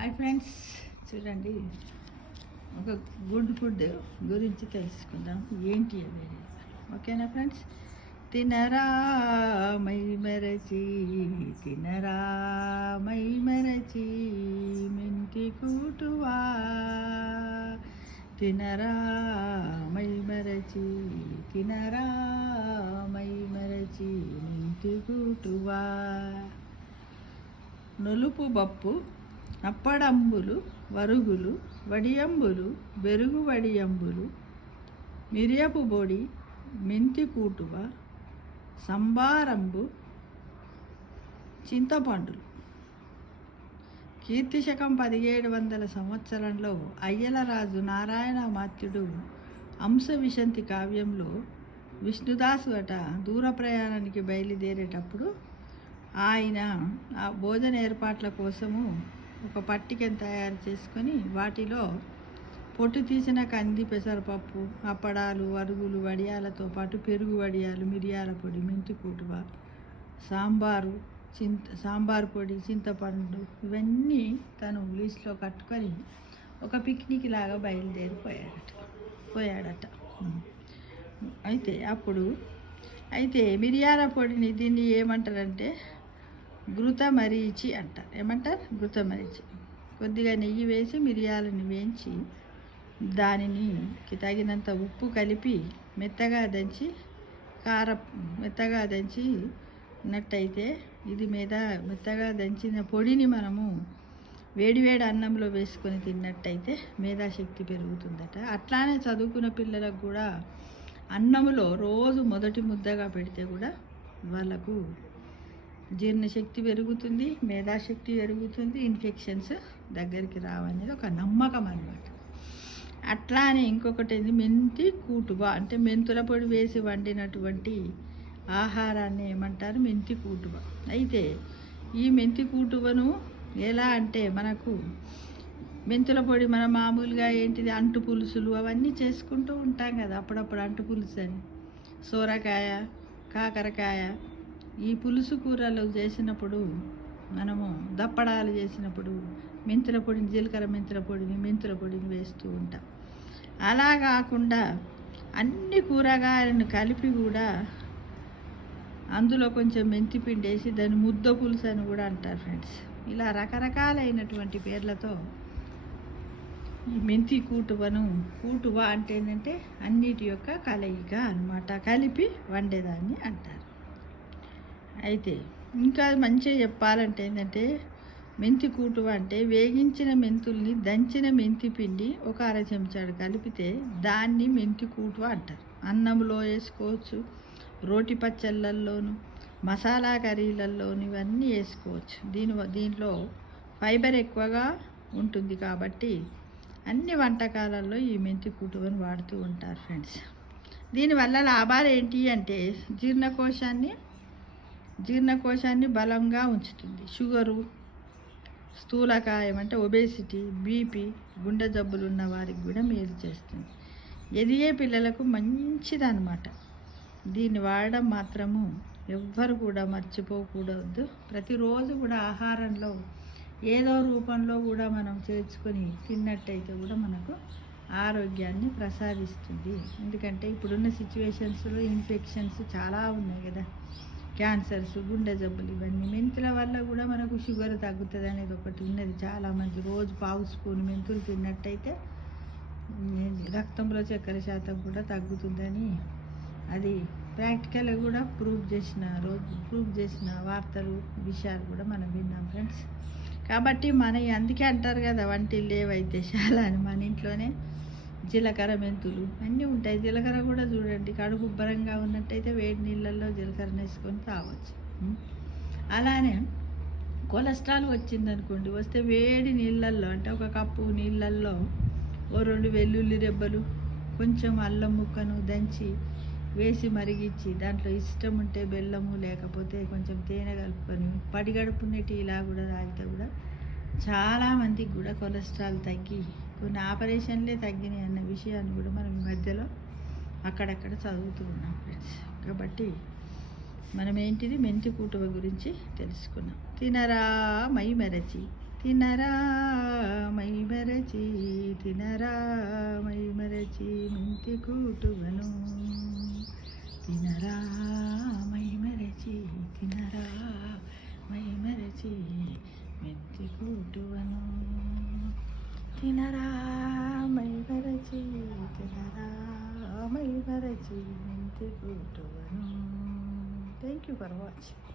Hi friends, చూడండి ఒక good food గురించి తెలుసుకుందాం. ఏంటి అది? ఓకేనా ఫ్రెండ్స్? తినరా మై మరచి, తినరా మై మరచి, మెంతి కూటువా, తినరా మై మరచి, తినరా మై మరచి, మెంతి కూటువా. నొలుపు బప్పు, అప్పడంబులు, వరుగులు, వడియంబులు, బెరుగు వడియంబులు, మిరియపు బొడి, మెంతి కూటువ, సంబారంబు, చింతపండులు. కీర్తిశకం 1700 సంవత్సరంలో అయ్యలరాజు నారాయణమాత్యుడు అంశవిశంతి కావ్యంలో విష్ణుదాసు అట దూర ప్రయాణానికి బయలుదేరేటప్పుడు ఆయన ఆ భోజన ఏర్పాట్ల కోసము ఒక పట్టికను తయారు చేసుకొని వాటిలో పొట్టు తీసిన కంది, పెసరపప్పు, అప్పడాలు, వరుగులు, వడియాలతో పాటు పెరుగు వడియాలు, మిరియాల పొడి, మెంతి కూటువ, సాంబార్ పొడి, చింతపండు ఇవన్నీ తను లిస్ట్లో కట్టుకొని ఒక పిక్నిక్ లాగా పోయాడట. అయితే మిరియాల పొడిని దీన్ని ఏమంటారంటే ఘృతమరీచి అంటారు. ఏమంటారు? ఘృతమరీచి. కొద్దిగా నెయ్యి వేసి మిరియాలను వేయించి దానిని తగినంత ఉప్పు కలిపి మెత్తగా దంచినట్టయితే ఇది మెత్తగా దంచిన పొడిని మనము వేడివేడి అన్నంలో వేసుకొని తిన్నట్టయితే మేధాశక్తి పెరుగుతుందట. అట్లానే చదువుకున్న పిల్లలకు కూడా అన్నములో రోజు మొదటి ముద్దగా పెడితే కూడా వాళ్ళకు జీర్ణశక్తి పెరుగుతుంది, మేధాశక్తి పెరుగుతుంది, ఇన్ఫెక్షన్స్ దగ్గరికి రావనేది ఒక నమ్మకం అన్నమాట. అట్లానే ఇంకొకటి ఏంది, మెంతి కూటువ అంటే మెంతుల పొడి వేసి వండినటువంటి ఆహారాన్ని ఏమంటారు? మెంతి కూటువ. అయితే ఈ మెంతి కూటువను ఎలా అంటే మనకు మెంతుల పొడి మనం మామూలుగా ఏంటిది అంటు పులుసులు అవన్నీ చేసుకుంటూ ఉంటాం కదా, అప్పుడప్పుడు అంటు పులుసు అని, సోరకాయ, కాకరకాయ, ఈ పులుసు కూరలు చేసినప్పుడు మనము దప్పడాలు చేసినప్పుడు జీలకర్ర మెంతుల పొడిని వేస్తూ ఉంటాం. అలా కాకుండా అన్ని కూరగాయలను కలిపి కూడా అందులో కొంచెం మెంతి పిండి వేసి దాన్ని ముద్ద పులుసు అని కూడా అంటారు ఫ్రెండ్స్. ఇలా రకరకాలైనటువంటి పేర్లతో ఈ మెంతి కూటువ అంటే ఏంటంటే అన్నిటి యొక్క కలయిక అన్నమాట, కలిపి వండేదాన్ని అంటారు. అయితే ఇంకా మంచిగా చెప్పాలంటే ఏంటంటే మెంతి కూటువ అంటే వేగించిన మెంతుల్ని దంచిన మెంతి పిండి ఒక 1/2 చెంచాడు కలిపితే దాన్ని మెంతి కూటువ అంటారు. అన్నంలో వేసుకోవచ్చు, రోటి పచ్చళ్ళల్లోను, మసాలా కర్రీలల్లోను ఇవన్నీ వేసుకోవచ్చు. దీంట్లో ఫైబర్ ఎక్కువగా ఉంటుంది కాబట్టి అన్ని వంటకాలలో ఈ మెంతి కూటువను వాడుతూ ఉంటారు ఫ్రెండ్స్. దీనివల్ల లాభాలు ఏంటి అంటే జీర్ణకోశాన్ని బలంగా ఉంచుతుంది. షుగరు, స్థూలకాయం అంటే ఒబేసిటీ, బీపీ, గుండె జబ్బులు ఉన్న వారికి కూడా మేలు చేస్తుంది. ఎదిగే పిల్లలకు మంచిదన్నమాట. దీన్ని వాడడం మాత్రము ఎవ్వరు కూడా మర్చిపోకూడదు. ప్రతిరోజు కూడా ఆహారంలో ఏదో రూపంలో కూడా మనం చేర్చుకొని తిన్నట్టయితే కూడా మనకు ఆరోగ్యాన్ని ప్రసాదిస్తుంది. ఎందుకంటే ఇప్పుడున్న సిచ్యువేషన్స్లో ఇన్ఫెక్షన్స్ చాలా ఉన్నాయి కదా, క్యాన్సర్స్, గుండె జబ్బులు ఇవన్నీ. మెంతుల వల్ల కూడా మనకు షుగర్ తగ్గుతుంది అనేది ఒకటి ఉన్నది. చాలామంది రోజు 1/2 స్పూన్ మెంతులు తిన్నట్టయితే రక్తంలో చక్కెర శాతం కూడా తగ్గుతుందని అది ప్రాక్టికల్గా కూడా ప్రూవ్ చేసిన వార్తలు, విషయాలు కూడా మనం విన్నాం ఫ్రెండ్స్. కాబట్టి అందుకే అంటారు కదా, వంటిల్లు వైద్యశాల అని. మన ఇంట్లోనే జీలకర్ర, మెంతులు అన్నీ ఉంటాయి. జీలకర్ర కూడా చూడండి, కడుపు ఉబ్బరంగా ఉన్నట్టయితే వేడి నీళ్ళల్లో జీలకర్ర వేసుకొని తాగొచ్చు. అలానే కొలెస్ట్రాల్ వచ్చిందనుకోండి, వస్తే వేడి నీళ్ళల్లో అంటే ఒక కప్పు నీళ్ళల్లో 2 వెల్లుల్లి రెబ్బలు, కొంచెం అల్లం ముక్కను దంచి వేసి మరిగించి దాంట్లో ఇష్టం ఉంటే బెల్లము లేకపోతే కొంచెం తేనె కలుపుకొని పడిగడుపునే టీలా కూడా తాగితే కూడా చాలామందికి కూడా కొలెస్ట్రాల్ తగ్గి కొన్ని ఆపరేషన్లే తగ్గినాయి అన్న విషయాన్ని కూడా మనం ఈ మధ్యలో అక్కడక్కడ చదువుతూ ఉన్నాం ఫ్రెండ్స్. కాబట్టి మనం ఏంటిది మెంతి కూటువ గురించి తెలుసుకున్నాం. తినరా మై మరచి, తినరా మై మరచి తినరా మై మరచి మెంతి కూటువను తినరా మై మరచి తినరా మై మరచి మెంతి కూటువను తినరా మై మరచి తినరా మై మరచి మెంతి కూటువను. Thank you for watching.